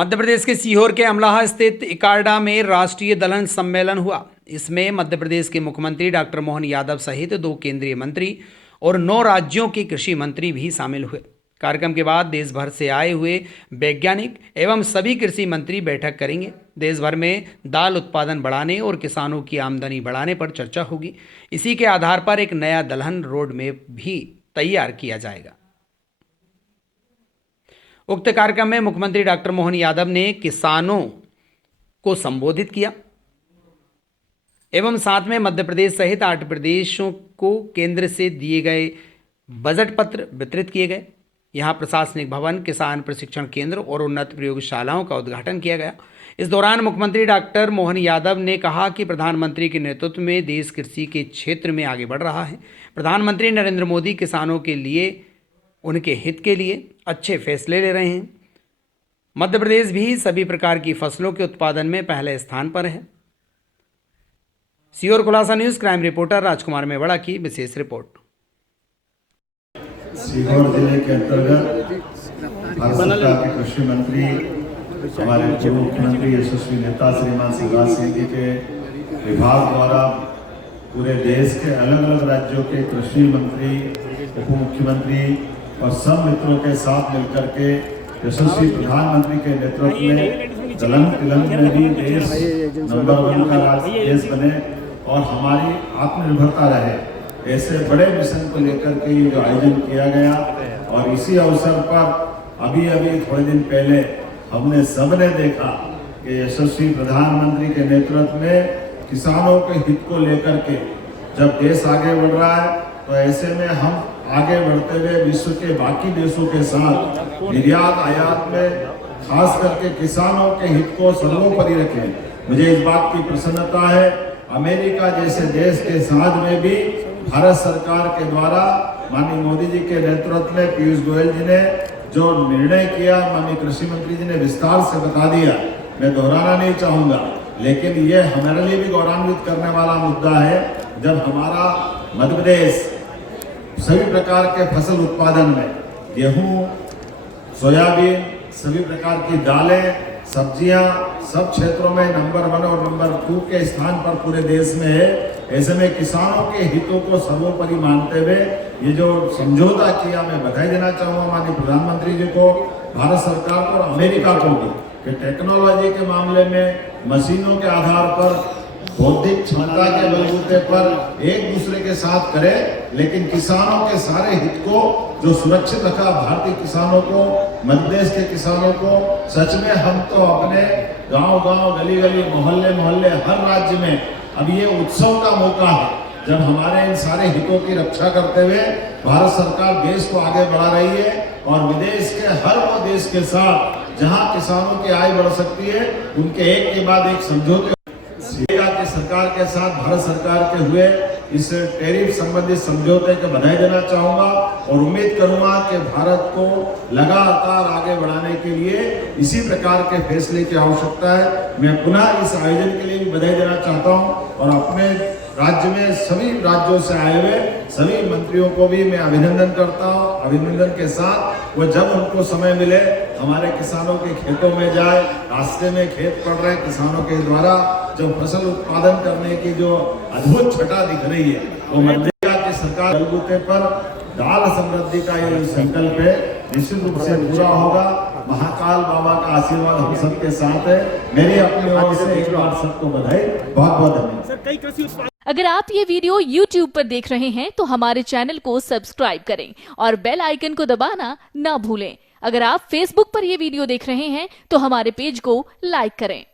मध्य प्रदेश के सीहोर के अमलाहा स्थित इकार्डा में राष्ट्रीय दलहन सम्मेलन हुआ। इसमें मध्य प्रदेश के मुख्यमंत्री डॉक्टर मोहन यादव सहित 2 केंद्रीय मंत्री और 9 राज्यों के कृषि मंत्री भी शामिल हुए। कार्यक्रम के बाद देश भर से आए हुए वैज्ञानिक एवं सभी कृषि मंत्री बैठक करेंगे। देश भर में दाल उत्पादन बढ़ाने और किसानों की आमदनी बढ़ाने पर चर्चा होगी। इसी के आधार पर एक नया दलहन रोड मैप भी तैयार किया जाएगा। उक्त कार्यक्रम में मुख्यमंत्री डॉक्टर मोहन यादव ने किसानों को संबोधित किया एवं साथ में मध्य प्रदेश सहित 8 प्रदेशों को केंद्र से दिए गए बजट पत्र वितरित किए गए। यहां प्रशासनिक भवन, किसान प्रशिक्षण केंद्र और उन्नत प्रयोगशालाओं का उद्घाटन किया गया। इस दौरान मुख्यमंत्री डॉक्टर मोहन यादव ने कहा कि प्रधानमंत्री के नेतृत्व में देश कृषि के क्षेत्र में आगे बढ़ रहा है। प्रधानमंत्री नरेंद्र मोदी किसानों के लिए, उनके हित के लिए अच्छे फैसले ले रहे हैं। मध्य प्रदेश भी सभी प्रकार की फसलों के उत्पादन में पहले स्थान पर है। सीहोर खुलासा न्यूज क्राइम रिपोर्टर राजकुमार मेवाड़ा की विशेष रिपोर्ट। सीहोर जिले के अंतर्गत भारत सरकार के कृषि मंत्री, हमारे पूर्व मुख्यमंत्री यशस्वी नेता श्रीमान शिवराज सिंह जी के विभाग द्वारा पूरे देश के अलग अलग राज्यों के कृषि मंत्री, उप मुख्यमंत्री और सब मित्रों के साथ मिलकर के यशस्वी प्रधानमंत्री के नेतृत्व में दलहन तिलहन में भी देश नंबर 1 का देश बने और हमारी आत्मनिर्भरता रहे, ऐसे बड़े मिशन को लेकर के ये जो आयोजन किया गया। और इसी अवसर पर अभी थोड़े दिन पहले हमने सबने देखा कि यशस्वी प्रधानमंत्री के नेतृत्व में किसानों के हित को लेकर के जब देश आगे बढ़ रहा है, तो ऐसे में हम आगे बढ़ते हुए विश्व के बाकी देशों के साथ निर्यात आयात में खास करके किसानों के हित को सर्वोपरि रखें। मुझे इस बात की प्रसन्नता है, अमेरिका जैसे देश के साथ में भी भारत सरकार के द्वारा माननीय मोदी जी के नेतृत्व में पीयूष गोयल जी ने जो निर्णय किया, माननीय कृषि मंत्री जी ने विस्तार से बता दिया, मैं दोहराना नहीं चाहूंगा, लेकिन ये हमारे लिए भी गौरवान्वित करने वाला मुद्दा है जब हमारा मध्य प्रदेश सभी प्रकार के फसल उत्पादन में गेहूं, सोयाबीन, सभी प्रकार की दालें, सब्जियां सब क्षेत्रों में नंबर 1 और नंबर 2 के स्थान पर पूरे देश में है। ऐसे में किसानों के हितों को सर्वोपरि मानते हुए ये जो समझौता किया, मैं बधाई देना चाहूँगा माननीय प्रधानमंत्री जी को, भारत सरकार को और अमेरिका को भी, कि टेक्नोलॉजी के मामले में मशीनों के आधार पर, बौद्धिक क्षमता के बलबूते पर एक दूसरे के साथ करे, लेकिन किसानों के सारे हित को जो सुरक्षित रखा, भारतीय किसानों को, मध्य प्रदेश के किसानों को। सच में हम तो अपने गांव-गांव, गली-गली, मोहल्ले-मोहल्ले, हर राज्य में अब ये उत्सव का मौका है जब हमारे इन सारे हितों की रक्षा करते हुए भारत सरकार देश को आगे बढ़ा रही है और विदेश के हर वो देश के साथ जहां किसानों की आय बढ़ सकती है, उनके एक के बाद एक समझौते की सरकार के साथ भारत सरकार के हुए इस टैरिफ संबंधित समझौते को बधाई देना चाहूंगा और उम्मीद करूंगा कि भारत को लगातार आगे बढ़ाने के लिए इसी प्रकार के फैसले की आवश्यकता है। मैं पुनः इस आयोजन के लिए भी बधाई देना चाहता हूं और अपने राज्य में सभी राज्यों से आए हुए सभी मंत्रियों को भी मैं अभिनंदन करता हूं। अभिनंदन के साथ वो जब उनको समय मिले हमारे किसानों के खेतों में जाए, रास्ते में खेत पड़ रहे किसानों के द्वारा जो फसल उत्पादन करने की जो अद्भुत छटा दिख रही है, वो मध्य की सरकार बलबूते पर दाल समृद्धि का ये संकल्प है, निश्चित रूप से पूरा होगा। महाकाल बाबा का आशीर्वाद हम सबके साथ है। मेरी अपनी ओर से एक बार सबको बधाई, बहुत बहुत धन्यवाद। अगर आप ये वीडियो YouTube पर देख रहे हैं तो हमारे चैनल को सब्सक्राइब करें और बेल आइकन को दबाना ना भूलें। अगर आप Facebook पर ये वीडियो देख रहे हैं तो हमारे पेज को लाइक करें।